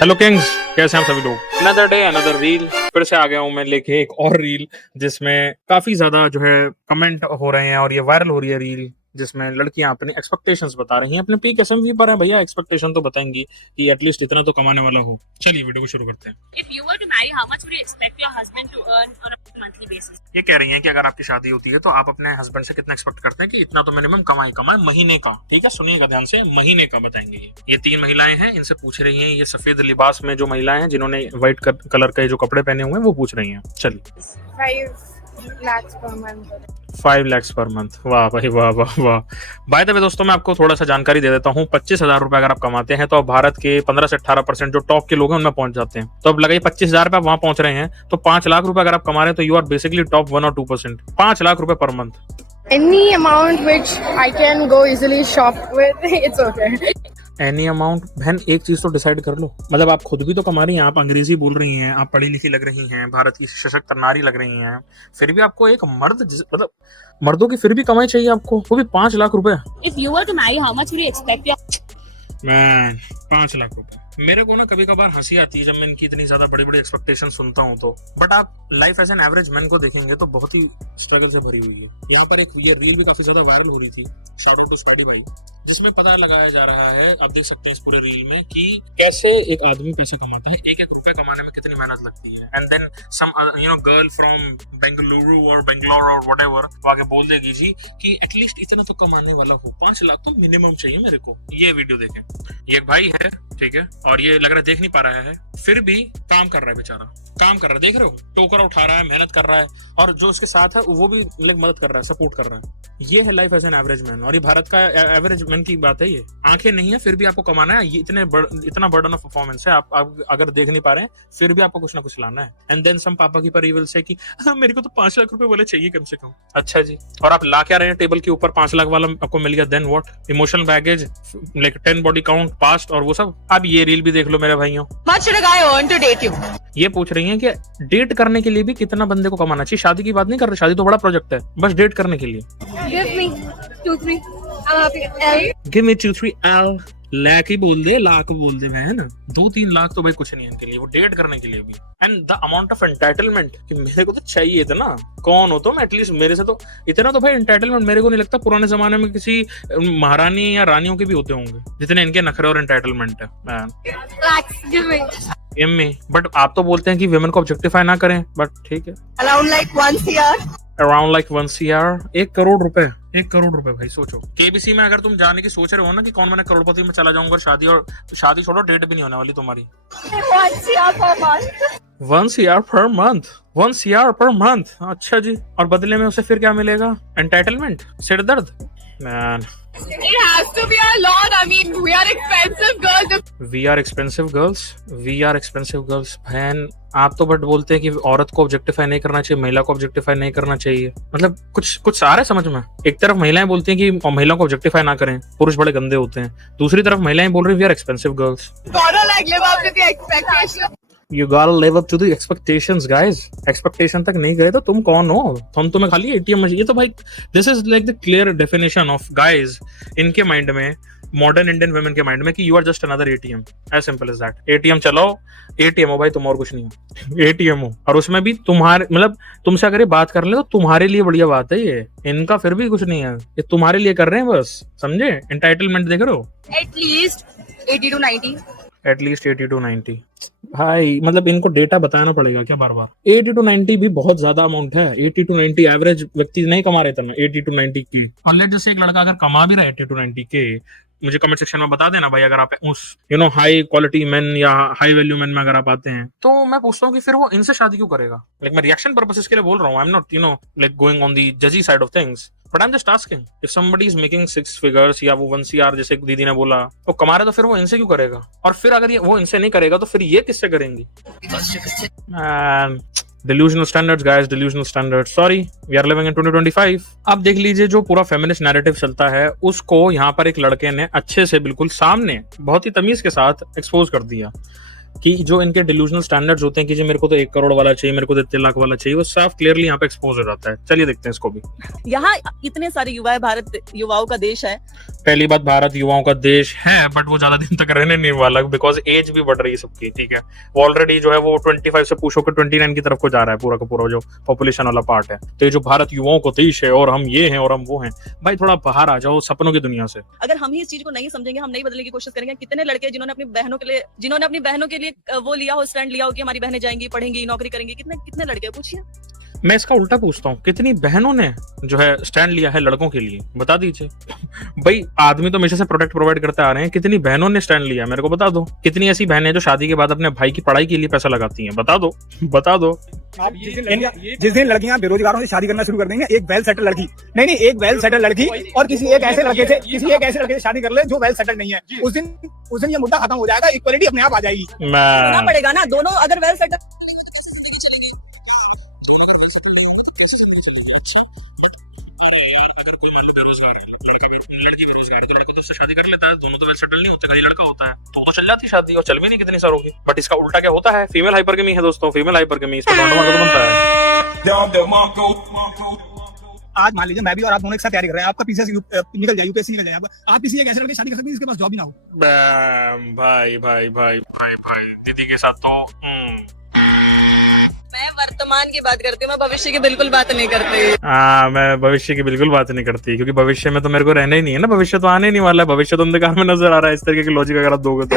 Hello Kings, कैसे हैं आप सभी लोग। अनदर डे अनदर रील, फिर से आ गया हूं मैं लेके एक और रील जिसमें काफी ज्यादा जो है कमेंट हो रहे हैं और ये वायरल हो रही है रील जिसमें लड़कियां अपनी एक्सपेक्टेशंस बता रही हैं। अपने पीक एसएमवी पर है भैया, एक्सपेक्टेशन तो बताएंगी कि एटलीस्ट इतना तो कमाने वाला हो। चलिए वीडियो को शुरू करते हैं। If you were to marry, how much would you expect your husband to earn on a monthly basis? ये कह रही हैं कि अगर आपकी शादी होती है तो आप अपने हस्बैंड से कितना एक्सपेक्ट करते हैं कि इतना तो मिनिमम कमाए महीने का। ठीक है, सुनिएगा ध्यान से, महीने का बताएंगे। ये तीन महिलाएं हैं, इनसे पूछ रही हैं। ये सफेद लिबास में जो महिलाएं हैं जिन्होंने व्हाइट कलर के जो कपड़े पहने हुए हैं वो पूछ रही हैं। चलिए 5 lakhs per month. 5 lakhs per month. वाह भाई वाह वाह वाह। बाय द वे दोस्तों, मैं आपको थोड़ा सा जानकारी दे देता हूँ। 25,000 रुपए अगर आप कमाते हैं तो आप भारत के 15 से 18% जो टॉप के लोग हैं उनमें पहुंच जाते हैं। तो अब लगाइए 25,000 रुपए आप वहां पहुंच रहे हैं तो 5 लाख रुपए अगर आप कमा रहे हैं तो यू आर बेसिकली टॉप 1 और 2%। 5 लाख रुपए per month. Any amount which I can go easily shop with, it's okay. Any amount. बहन एक चीज तो डिसाइड कर लो, मतलब आप खुद भी तो कमा रही हैं, आप अंग्रेजी बोल रही हैं, आप पढ़ी लिखी लग रही हैं, भारत की सशक्त नारी लग रही हैं, फिर भी आपको एक मर्द मतलब मर्दों की फिर भी कमाई चाहिए आपको, वो भी 5 लाख रुपए। If you were to marry, how much would you expect your man 5 lakh रुपए। मेरे को ना कभी कभार हंसी आती है जब मैं इनकी इतनी ज्यादा बड़ी बड़ी एक्सपेक्टेशन सुनता हूँ तो। बट आप life as an average man को देखेंगे तो बहुत ही स्ट्रगल से भरी हुई है। यहाँ पर एक ये रील भी काफी ज्यादा वायरल हो रही थी, शाउट आउट टू स्पाइडी भाई, जिसमें पता लगाया जा रहा है, आप देख सकते हैं इस पूरे रील में, कि कैसे एक आदमी पैसे कमाता है, एक एक रुपए कमाने में कितनी मेहनत लगती है। And then some girl from Bengaluru और बेंगलोर और व्हाटएवर वो आके बोल देगी जी कि एटलीस्ट इतना तो कमाने वाला हो, 5 लाख तो मिनिमम चाहिए मेरे को। ये वीडियो देखें, ये एक भाई है, ठीक है, और ये लग रहा है देख नहीं पा रहा है, फिर भी काम कर रहा है बेचारा, काम कर रहा है, देख रहे हो, टोकरा उठा रहा है, मेहनत कर रहा है, और जो उसके साथ है वो भी मदद कर रहा है, सपोर्ट कर रहा है। ये है life as an average man, और ये भारत का एवरेज मैन की बात है। ये आंखें नहीं है फिर भी आपको कमाना है, ये इतना बर्डन ऑफ परफॉर्मेंस है। आप अगर देख नहीं पा रहे हैं फिर भी आपको कुछ ना कुछ लाना है। एंड देन सम पापा की पर विल से कि मेरे को तो 5 लाख रुपए वाले चाहिए कम से कम। अच्छा जी, और आप ला क्या रहे हैं टेबल के ऊपर, 5 लाख वाला आपको मिल गया, then what? Emotional baggage, like 10 body count past और वो सब। अब ये रील भी देख लो मेरे भाइयों। much should a guy earn to date you? ये पूछ रही हैं कि डेट करने के लिए भी कितना बंदे को कमाना चाहिए। शादी की बात नहीं कर रहे, शादी तो बड़ा प्रोजेक्ट है, बस डेट करने के लिए। Give me 2-3. I'm happy. Give me 2-3 L। Lakh ही बोल दे, लाख बोल दे बहन, 2-3 लाख तो भाई कुछ नहीं है इनके लिए, वो डेट करने के लिए भी। And the amount of entitlement कि मेरे को तो चाहिए इतना, कौन हो तुम, एटलीस्ट मेरे से तो इतना तो भाई एंटाइटलमेंट मेरे को नहीं लगता पुराने जमाने में किसी महारानी या रानियों के भी होते होंगे जितने इनके नखरे और एंटाइटलमेंट है। Lakhs, give me. बट आप तो बोलते हैं कि विमेन को ऑब्जेक्टिफाई ना करें, बट ठीक है। Around like 1 CR. Around like 1 CR, 1 crore रुपए। 1 करोड़ रुपए भाई सोचो। केबीसी में अगर तुम जाने की सोच रहे हो ना कि कौन मैंने करोड़पति में चला जाऊंगा, शादी और शादी छोड़ो, डेट भी नहीं होने वाली तुम्हारी। 1 CR per month. 1 CR per month, 1 CR per month. अच्छा जी, और बदले में उसे फिर क्या मिलेगा? एंटाइटलमेंट, सिर दर्द। Man It has to be a lot. I mean, we are expensive girls. We are expensive girls, we are expensive girls. बहन आप तो बट बोलते हैं कि औरत को ऑब्जेक्टिफाई नहीं करना चाहिए, महिला को ऑब्जेक्टिफाई नहीं करना चाहिए, मतलब कुछ आ रहा है समझ में। एक तरफ महिलाएं बोलती हैं कि महिलाओं को ऑब्जेक्टिफाई ना करें, पुरुष बड़े गंदे होते हैं, दूसरी तरफ महिलाएं बोल रही we are expensive girls. Gotta like live up to the expectations. You gotta live up to the expectations, guys. Expectation तक नहीं गए तो तुम कौन हो? हम तुम्हें खाली ATM मशीन। ये तो भाई this is like the clear definition of guys इनके माइंड में, मॉडर्न इंडियन वुमेन के माइंड में, कि you are just another ATM, as simple as that. ATM चलाओ, ATM हो भाई तुम, और कुछ नहीं हो, ATM हो। और उसमें भी तुम्हारे मतलब तुमसे अगर ये बात कर ले तो तुम्हारे लिए बढ़िया बात है ये, इनका फिर भी कुछ नहीं है, ये तुम्हारे लिए कर रहे हैं बस, समझे? एंटाइटलमेंट देख रहे हो? At least 80 to 90. At least 80 to 90। भाई मतलब इनको डेटा बताना पड़ेगा क्या बार बार? 80 to 90 भी बहुत ज्यादा अमाउंट है। 80 to 90 एवरेज व्यक्ति नहीं कमा रहे थे ना 80 to 90 की। और लेट जैसे एक लड़का अगर कमा भी रहा है 80 to 90 के, मुझे कमेंट सेक्शन में बता देना भाई, अगर आप उस हाई क्वालिटी मैन या हाई वैल्यू मैन में अगर आप आते हैं, तो मैं पूछता हूँ कि फिर वो इनसे शादी क्यों करेगा? लाइक मैं रिएक्शन पर्पसेस के लिए बोल रहा हूँ, I am not like going on the जजी side of things, but I am just asking if somebody is making 6 figures या वो 1 CR जैसे दीदी ने बोला, वो कमा रहा, तो फिर वो इनसे क्यों करेगा? और फिर अगर वो इनसे नहीं करेगा तो फिर ये किससे करेंगी? Delusional standards, guys, delusional standards. Sorry, we are living in 2025. अब देख लीजिए जो पूरा फेमिनिस्ट नैरेटिव चलता है उसको यहाँ पर एक लड़के ने अच्छे से बिल्कुल सामने बहुत ही तमीज के साथ एक्सपोज कर दिया। कि जो इनके डिल्यूजनल स्टैंडर्ड्स होते हैं कि जी मेरे को तो 1 करोड़ वाला चाहिए, मेरे को तो 3 लाख वाला चाहिए, वो साफ क्लियरली यहाँ पे एक्सपोज हो जाता है। चलिए देखते हैं इसको भी। यहाँ इतने सारे युवा है, भारत युवाओं का देश है। पहली बात, भारत युवाओं का देश है, बट वो ज्यादा दिन तक रहने नहीं वाला, बिकॉज एज भी बढ़ रही है सबकी, ठीक है। वो ऑलरेडी जो है वो 25 से पूछ होकर 29 की तरफ को जा रहा है, पूरा का पूरा जो पॉपुलेशन वाला पार्ट है। तो ये जो भारत युवाओं को देश है और हम ये हैं और हम वो हैं, भाई थोड़ा बाहर आ जाओ सपनों की दुनिया से। अगर हम ही इस चीज को नहीं समझेंगे, हम नहीं बदलने की कोशिश करेंगे, कितने लड़के जिन्होंने अपनी बहनों के लिए वो लिया हो, स्टैंड लिया हो कि हमारी बहनें जाएंगी, पढ़ेंगी, नौकरी करेंगी, कितने लड़के, पूछिए। मैं इसका उल्टा पूछता हूँ, कितनी बहनों ने जो है स्टैंड लिया है लड़कों के लिए, बता दीजिए। भाई आदमी तो हमेशा से प्रोडक्ट प्रोवाइड करते आ रहे हैं, कितनी बहनों ने स्टैंड लिया मेरे को बता दो। कितनी ऐसी बहनें हैं जो शादी के बाद अपने भाई की पढ़ाई के लिए पैसा लगाती हैं, बता दो, बता दो। आप जिस दिन लड़कियां बेरोजगारों से शादी करना शुरू कर देंगे, एक वेल सेटल लड़की एक वेल सेटल लड़की और किसी एक ऐसे लड़के से शादी कर ले जो वेल सेटल नहीं है, उस दिन ये मुद्दा खत्म हो जाएगा, इक्वालिटी अपने आप आ जाएगी। होना पड़ेगा ना, दोनों अगर वेल सेटल। लड़के तो उससे शादी कर लेता है, दोनों तो वेल सेटल नहीं होते, कहीं लड़का होता है तो चल जाती शादी और चल भी नहीं कितनी सारों की। बट इसका उल्टा क्या होता है, फीमेल हाइपरगमी है दोस्तों, फीमेल हाइपरगमी, इस पर तो बनता है। आज मान लीजिए मैं भी और आप दोनों एक साथ तैयारी कर रहे हैं, आपका पीसीएस निकल जाए, यूपीएससी निकल जाए, आप किसी एक ऐसे लड़के शादी कर सकते हैं जिसके पास जॉब ही ना हो। भाई दीदी के साथ तो मैं वर्तमान की बात करती हूँ, मैं भविष्य की बिल्कुल बात नहीं करती। मैं भविष्य की बिल्कुल बात नहीं करती, क्योंकि भविष्य में तो मेरे को रहना ही नहीं है ना, भविष्य तो आने नहीं वाला है, भविष्य तो अंधकार में नजर आ रहा है। इस तरीके की लॉजिक अगर आप दोगे तो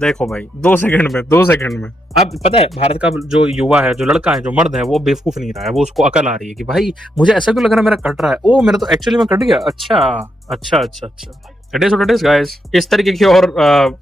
देखो भाई 2 सेकंड में अब पता है भारत का जो युवा है, जो लड़का है, जो मर्द है, वो बेवकूफ नहीं रहा है, वो उसको अकल आ रही है कि भाई मुझे ऐसा क्यों लग रहा है मेरा कट रहा है, ओ मेरा तो एक्चुअली में कट गया, अच्छा इट इज गाइस। इस तरीके की और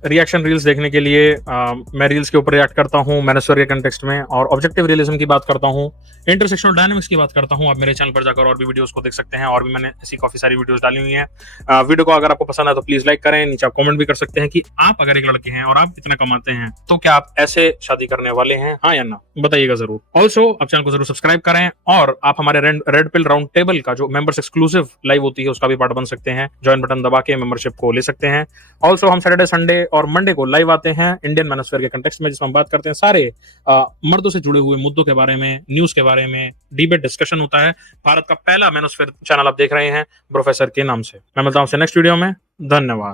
रिएक्शन रील्स देखने के लिए मैं रील्स के ऊपर रिएक्ट करता हूँ मैनोस्फीयर के कंटेक्स्ट में, और ऑब्जेक्टिव रियलिज्म की बात करता हूँ, इंटरसेक्शनल डायनामिक्स की बात करता हूँ। आप मेरे चैनल पर जाकर और भी वीडियोस को देख सकते हैं, और भी मैंने ऐसी काफी सारी वीडियोस डाली हुई हैं। वीडियो को अगर आपको पसंद है तो प्लीज लाइक करें, नीचे आप कमेंट भी कर सकते हैं कि आप अगर एक लड़के हैं और आप कितना कमाते हैं तो क्या आप ऐसे शादी करने वाले हैं, हाँ या ना, बताइएगा जरूर। ऑल्सो आप चैनल को जरूर सब्सक्राइब करें, और आप हमारे रेड पिल राउंड टेबल का जो मेंबर्स एक्सक्लूसिव लाइव होती है उसका भी पार्ट बन सकते हैं, ज्वाइन बटन दबा के मेंबरशिप को ले सकते हैं। ऑल्सो हम सैटरडे, संडे और मंडे को लाइव आते हैं इंडियन मैनोस्फीयर के कंटेक्स्ट में, जिसमें हम बात करते हैं सारे मर्दों से जुड़े हुए मुद्दों के बारे में, न्यूज के बारे में, डिबेट डिस्कशन होता है। भारत का पहला मैनोस्फीयर चैनल आप देख रहे हैं प्रोफेसर के नाम से। मैं मिलता हूं आपसे नेक्स्ट वीडियो में, धन्यवाद।